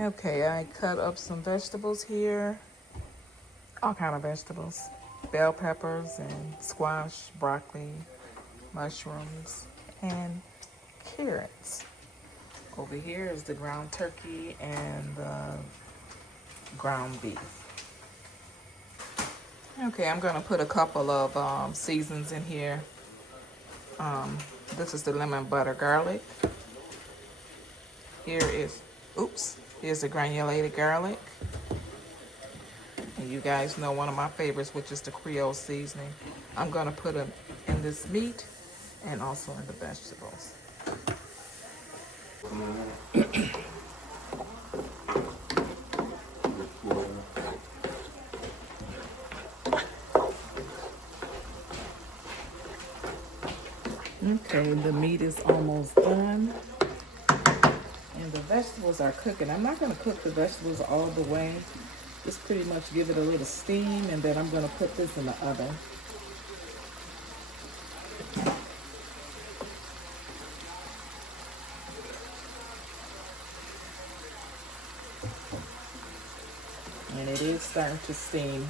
Okay, I cut up some vegetables here. All kind of vegetables. Bell peppers and squash, broccoli, mushrooms, and carrots. Over here is the ground turkey and the ground beef. Okay, I'm gonna put a couple of seasons in here. This is the lemon butter garlic. Here's the granulated garlic. And you guys know one of my favorites, which is the Creole seasoning. I'm gonna put them in this meat and also in the vegetables. Okay, the meat is almost done. And the vegetables are cooking. I'm not going to cook the vegetables all the way. Just pretty much give it a little steam, and then I'm going to put this in the oven. And it is starting to steam.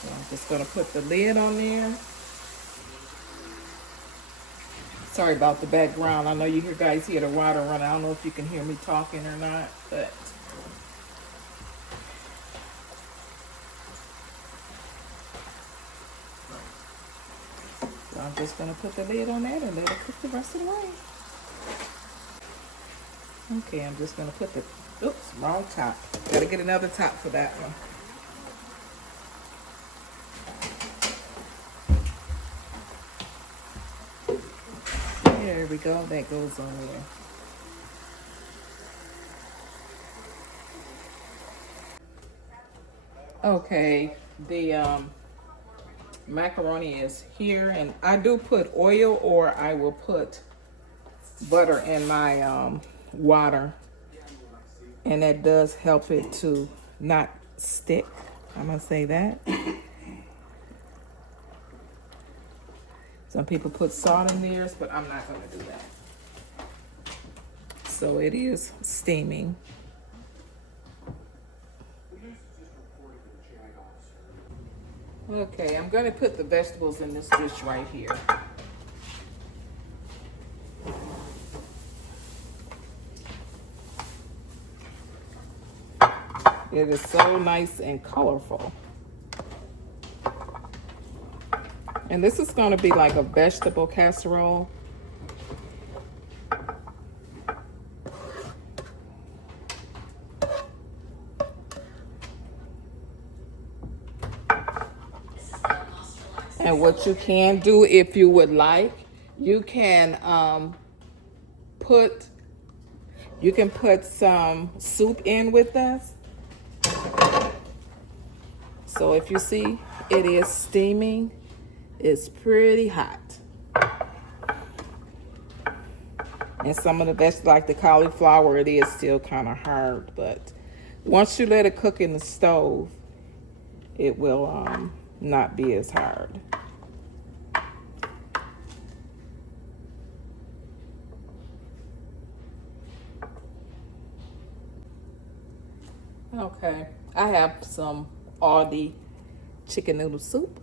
So I'm just going to put the lid on there. Sorry about the background. I know you guys hear the water running. I don't know if you can hear me talking or not, but so I'm just going to put the lid on that and let it cook the rest of the way. Okay, I'm just going to put the, oops, wrong top. Got to get another top for that one. There we go, that goes on there. Okay, the macaroni is here, and I do put oil or I will put butter in my water, and that does help it to not stick. I'm gonna say that. Some people put salt in theirs, but I'm not gonna do that. So it is steaming. Okay, I'm gonna put the vegetables in this dish right here. It is so nice and colorful. And this is gonna be like a vegetable casserole. And what you can do, if you would like, you can put some soup in with this. So if you see, it is steaming. It's pretty hot. And some of the vegetables, like the cauliflower, it is still kind of hard. But once you let it cook in the stove, it will not be as hard. Okay, I have some Aldi chicken noodle soup,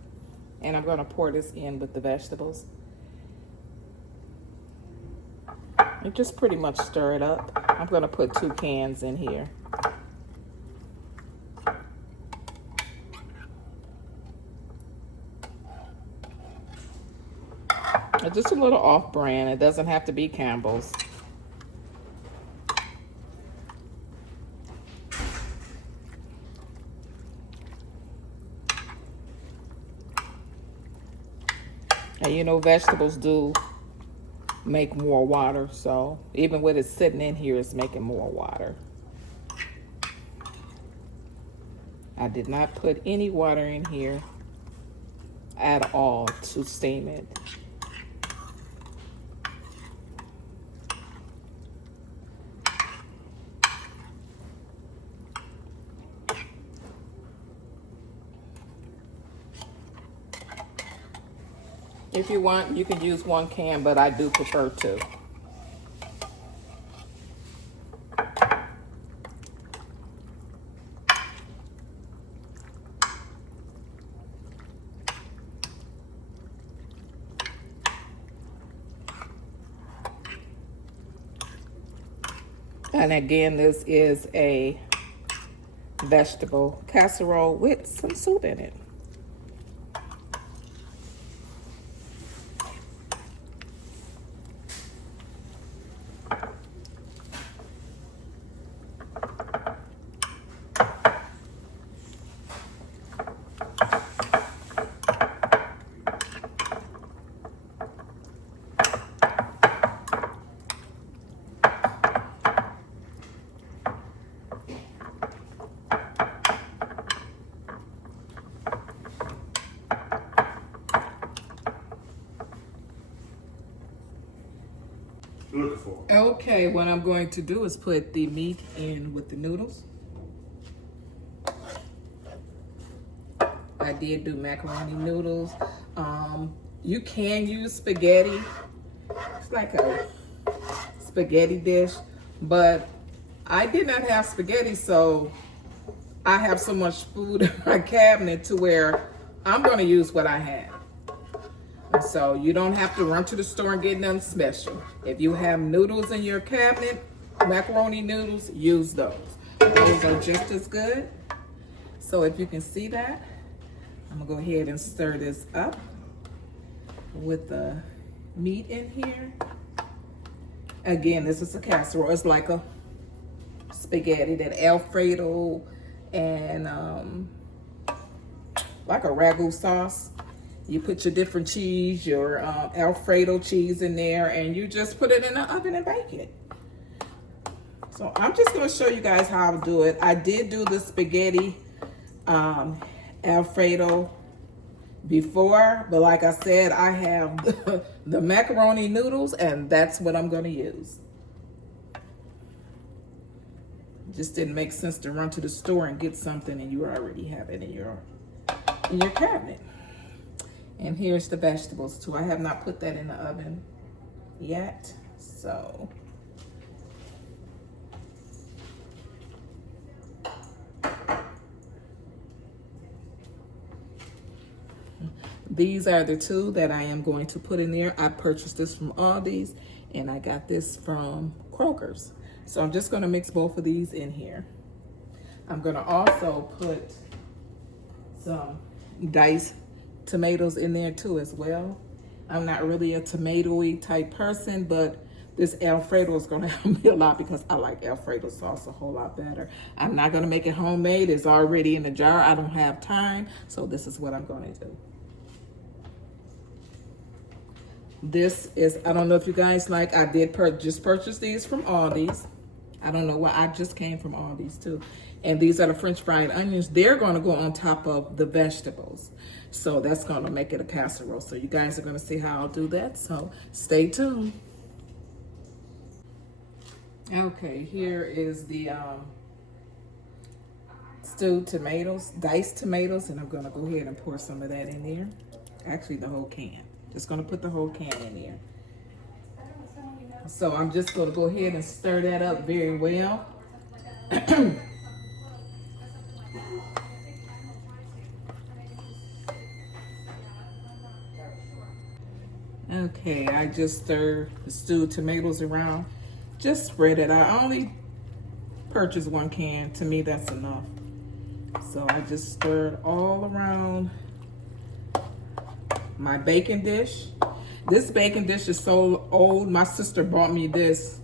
and I'm going to pour this in with the vegetables. And just pretty much stir it up. I'm going to put 2 cans in here. It's just a little off-brand. It doesn't have to be Campbell's. And you know, vegetables do make more water, so even with it sitting in here, it's making more water. I did not put any water in here at all to steam it. If you want, you can use 1 can, but I do prefer 2. And again, this is a vegetable casserole with some soup in it. Looking for. Okay, what I'm going to do is put the meat in with the noodles. I did do macaroni noodles. You can use spaghetti. It's like a spaghetti dish, but I did not have spaghetti, so I have so much food in my cabinet to where I'm going to use what I have. And so you don't have to run to the store and get nothing special. If you have noodles in your cabinet, macaroni noodles, use those. Those are just as good. So if you can see that, I'm gonna go ahead and stir this up with the meat in here. Again, this is a casserole. It's like a spaghetti, that Alfredo and like a ragu sauce. You put your different cheese, your Alfredo cheese in there, and you just put it in the oven and bake it. So I'm just gonna show you guys how to do it. I did do the spaghetti Alfredo before, but like I said, I have the macaroni noodles, and that's what I'm gonna use. It just didn't make sense to run to the store and get something and you already have it in your cabinet. And here's the vegetables too. I have not put that in the oven yet, so. These are the two that I am going to put in there. I purchased this from Aldi's and I got this from Kroger's. So I'm just gonna mix both of these in here. I'm gonna also put some diced tomatoes in there too as well. I'm not really a tomato-y type person, but this Alfredo is gonna help me a lot because I like Alfredo sauce a whole lot better. I'm not gonna make it homemade. It's already in the jar. I don't have time, so this is what I'm gonna do. This is, I don't know if you guys like, I did just purchase these from Aldi's. I don't know why, I just came from Aldi's too. And these are the French fried onions. They're gonna go on top of the vegetables. So that's gonna make it a casserole. So you guys are gonna see how I'll do that. So stay tuned. Okay, here is the stewed tomatoes, diced tomatoes, and I'm gonna go ahead and pour some of that in there. Actually, the whole can. Just gonna put the whole can in there. So I'm just gonna go ahead and stir that up very well. Okay, I just stirred the stewed tomatoes around. Just spread it out. I only purchased one can. To me, that's enough. So I just stirred all around my baking dish. This baking dish is so old. My sister bought me this.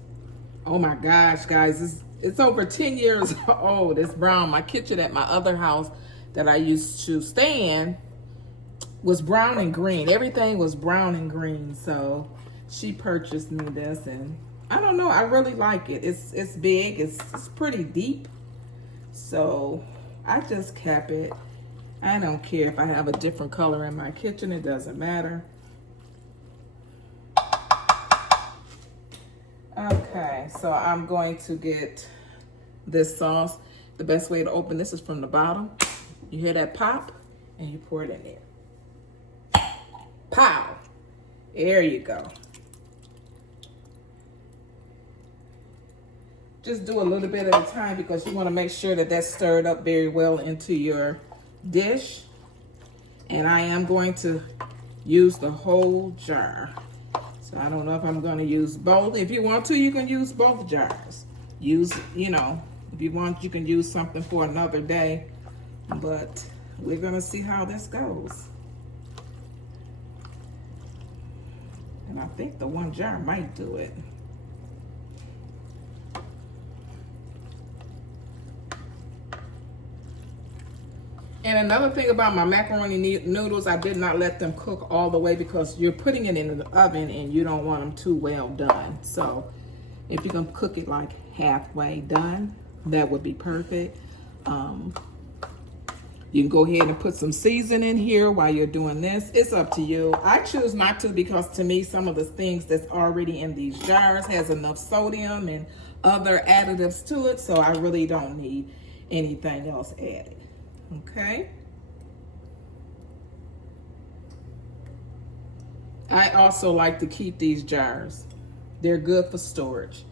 Oh my gosh, guys, it's over 10 years old. It's brown. My kitchen at my other house that I used to stay in was brown and green. Everything was brown and green. So she purchased me this, and I don't know, I really like it. It's big, it's pretty deep. So I just kept it. I don't care if I have a different color in my kitchen, it doesn't matter. Okay, so I'm going to get this sauce. The best way to open this is from the bottom. You hear that pop, and you pour it in there. Pow! There you go. Just do a little bit at a time because you want to make sure that that's stirred up very well into your dish. And I am going to use the whole jar. So I don't know if I'm going to use both. If you want to, you can use both jars. use, you know, if you want, you can use something for another day. But we're gonna see how this goes. And I think the one jar might do it. And another thing about my macaroni noodles, I did not let them cook all the way because you're putting it in the oven and you don't want them too well done. So if you can cook it like halfway done, that would be perfect. You can go ahead and put some seasoning here while you're doing this. It's up to you. I choose not to because to me, some of the things that's already in these jars has enough sodium and other additives to it. So I really don't need anything else added. Okay. I also like to keep these jars. They're good for storage.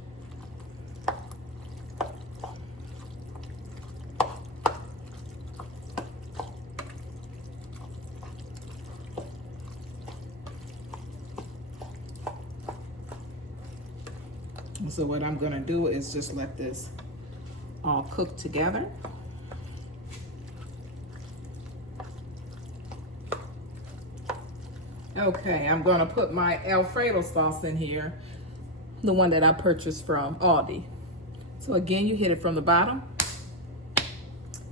So what I'm gonna do is just let this all cook together. Okay, I'm gonna put my Alfredo sauce in here, the one that I purchased from Aldi. So again, you hit it from the bottom,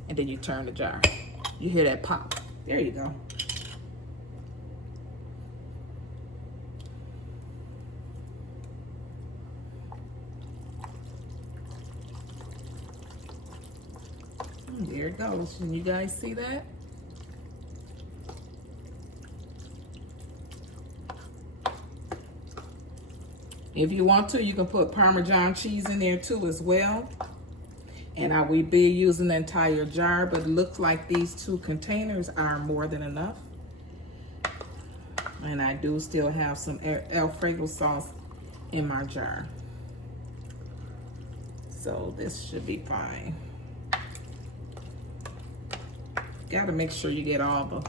and then you turn the jar. You hear that pop. There you go. There it goes. Can you guys see that? If you want to, you can put Parmesan cheese in there too as well. And I will be using the entire jar, but it looks like these 2 containers are more than enough. And I do still have some Alfredo sauce in my jar. So this should be fine. Gotta make sure you get all the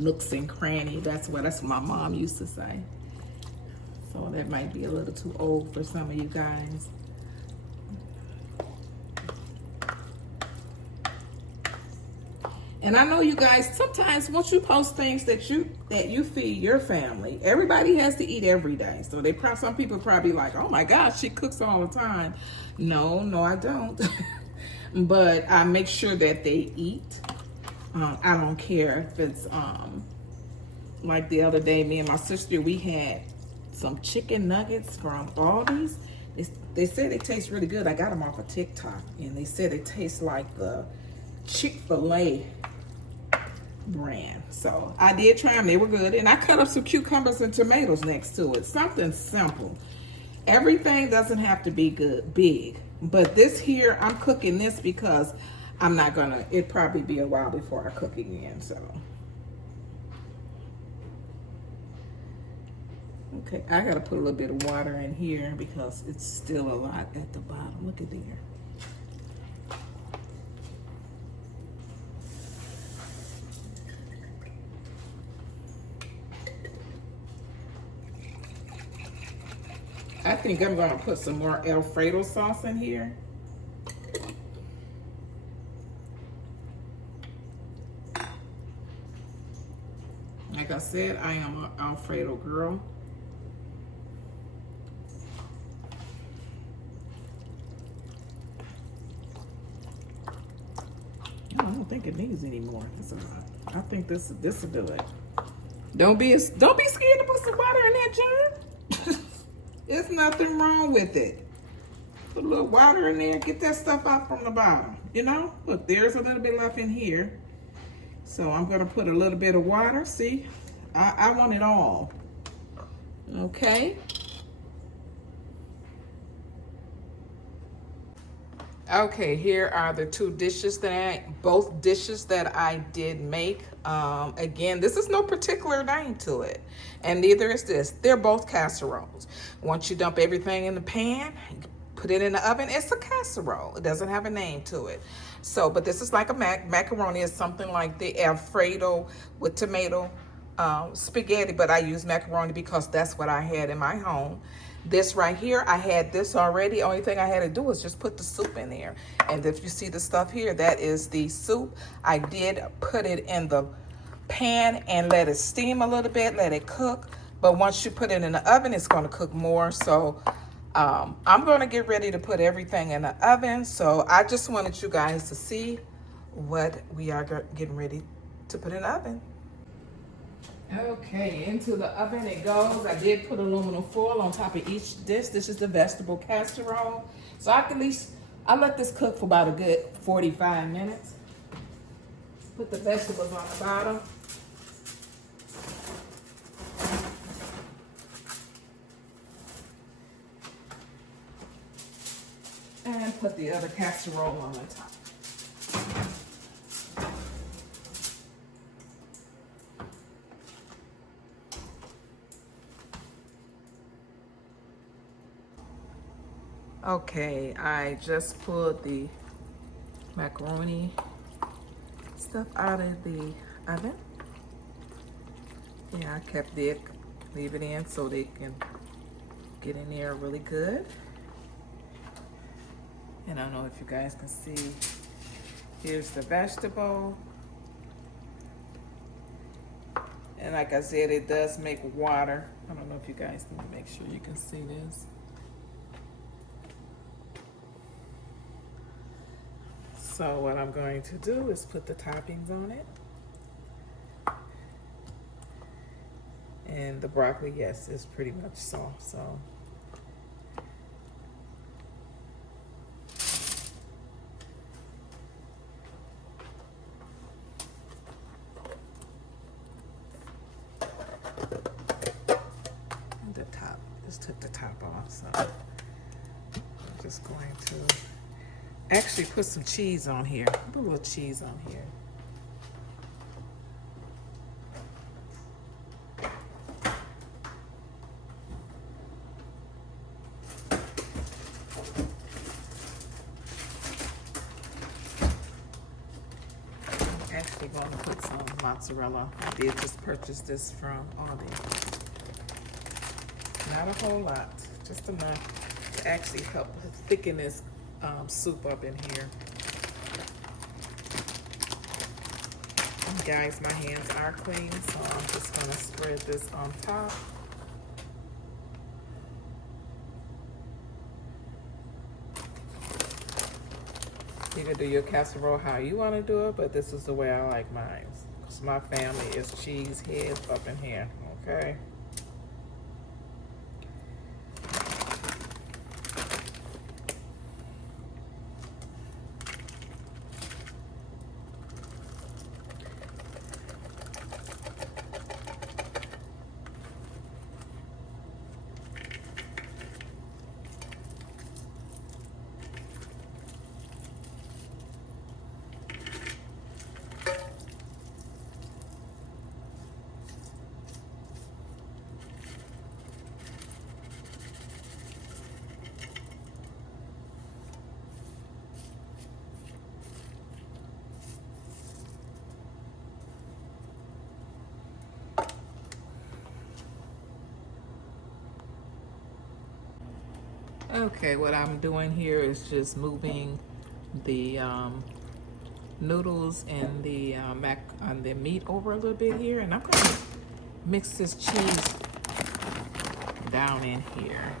nooks and crannies. That's what my mom used to say. So that might be a little too old for some of you guys. And I know you guys, sometimes once you post things that you feed your family, everybody has to eat every day. So some people probably like, oh my gosh, she cooks all the time. No, I don't. But I make sure that they eat. I don't care if it's like the other day, me and my sister, we had some chicken nuggets from Aldi's. They said they taste really good. I got them off of TikTok, and they said it tastes like the Chick-fil-A brand. So I did try them. They were good. And I cut up some cucumbers and tomatoes next to it. Something simple. Everything doesn't have to be big. But this here, I'm cooking this because I'm not gonna, it'd probably be a while before I cook again, so. Okay, I gotta put a little bit of water in here because it's still a lot at the bottom. Look at there. I think I'm gonna put some more Alfredo sauce in here. Like I said, I am an Alfredo girl. I don't think it needs any more. It's all right. I think this will do it. Don't be scared to put some water in that jar. There's nothing wrong with it. Put a little water in there, get that stuff out from the bottom. You know, look, there's a little bit left in here. So I'm gonna put a little bit of water. See, I want it all. Okay. Okay, here are the both dishes that I did make. Again, this is no particular name to it, and neither is this. They're both casseroles. Once you dump everything in the pan, put it in the oven, it's a casserole. It doesn't have a name to it. So, but this is like a macaroni is something like the Alfredo with tomato spaghetti, but I use macaroni because that's what I had in my home. This right here, I had this already. Only thing I had to do was just put the soup in there. And if you see the stuff here, that is the soup. I did put it in the pan and let it steam a little bit, let it cook. But once you put it in the oven, it's going to cook more. So I'm going to get ready to put everything in the oven. So I just wanted you guys to see what we are getting ready to put in the oven. Okay, into the oven it goes. I did put aluminum foil on top of each dish. This is the vegetable casserole. So I let this cook for about a good 45 minutes. Put the vegetables on the bottom. And put the other casserole on the top. Okay, I just pulled the macaroni stuff out of the oven. Yeah, I kept it, leave it in so they can get in there really good. And I don't know if you guys can see, here's the vegetable. And like I said, it does make water. I don't know if you guys can make sure you can see this. So what I'm going to do is put the toppings on it. And the broccoli, yes, is pretty much soft, so. And the top, just took the top off, so I'm just going to actually put some cheese on here. Put a little cheese on here. I'm actually going to put some mozzarella. I did just purchase this from Aldi. Not a whole lot, just enough to actually help thicken this soup up in here. And guys, my hands are clean, so I'm just going to spread this on top. You can do your casserole how you want to do it, but this is the way I like mine. Because my family is cheese heads up in here, okay? Okay, what I'm doing here is just moving the noodles and the meat over a little bit here, and I'm going to mix this cheese down in here.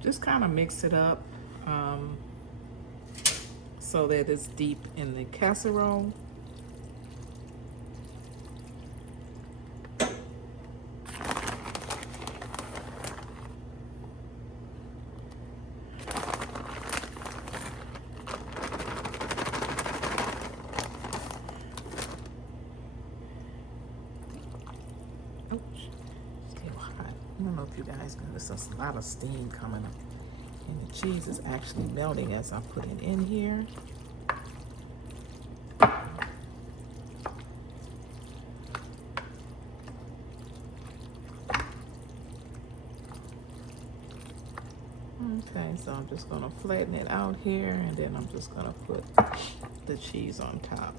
Just kind of mix it up so that it's deep in the casserole. I don't know if you guys can, there's a lot of steam coming up. And the cheese is actually melting as I put it in here. Okay, so I'm just gonna flatten it out here, and then I'm just gonna put the cheese on top.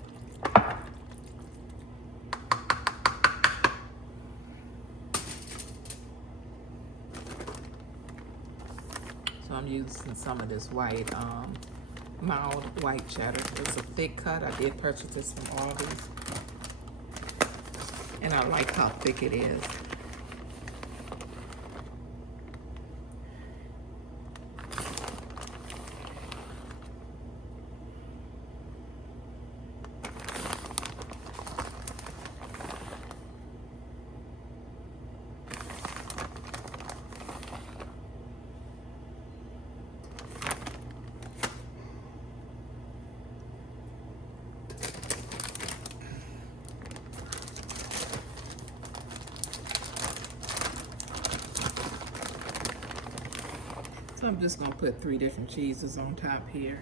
using some of this white, mild white cheddar. It's a thick cut. I did purchase this from Aldi's. And I like how thick it is. So I'm just gonna put 3 different cheeses on top here.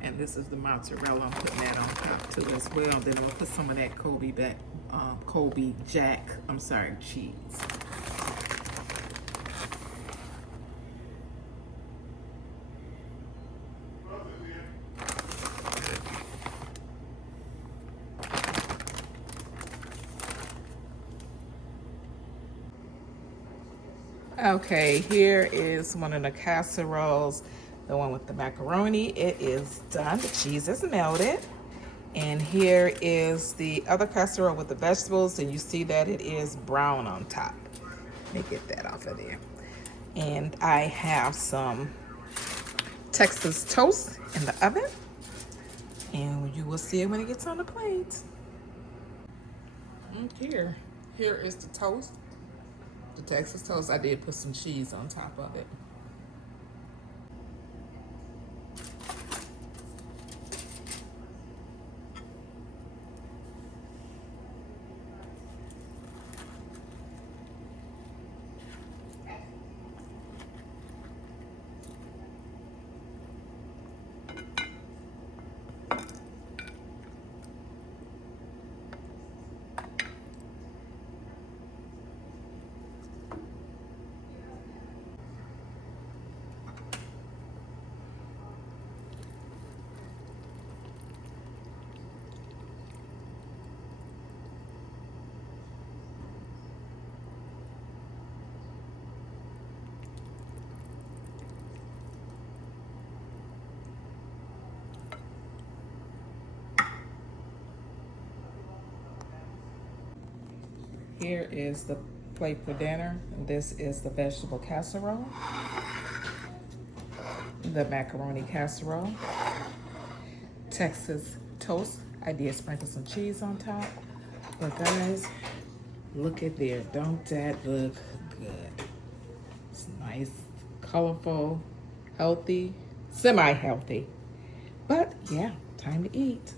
And this is the mozzarella, I'm putting that on top too as well. Then I'm gonna put some of that Colby Jack cheese. Okay, here is one of the casseroles, the one with the macaroni. It is done. The cheese is melted. And here is the other casserole with the vegetables, and you see that it is brown on top. Let me get that off of there. And I have some Texas toast in the oven, and you will see it when it gets on the plate. Here is the toast. The Texas toast, I did put some cheese on top of it. Here is the plate for dinner. This is the vegetable casserole, the macaroni casserole, Texas toast. I did sprinkle some cheese on top. But guys, look at there. Don't that look good? It's nice, colorful, healthy, semi-healthy. But yeah, time to eat.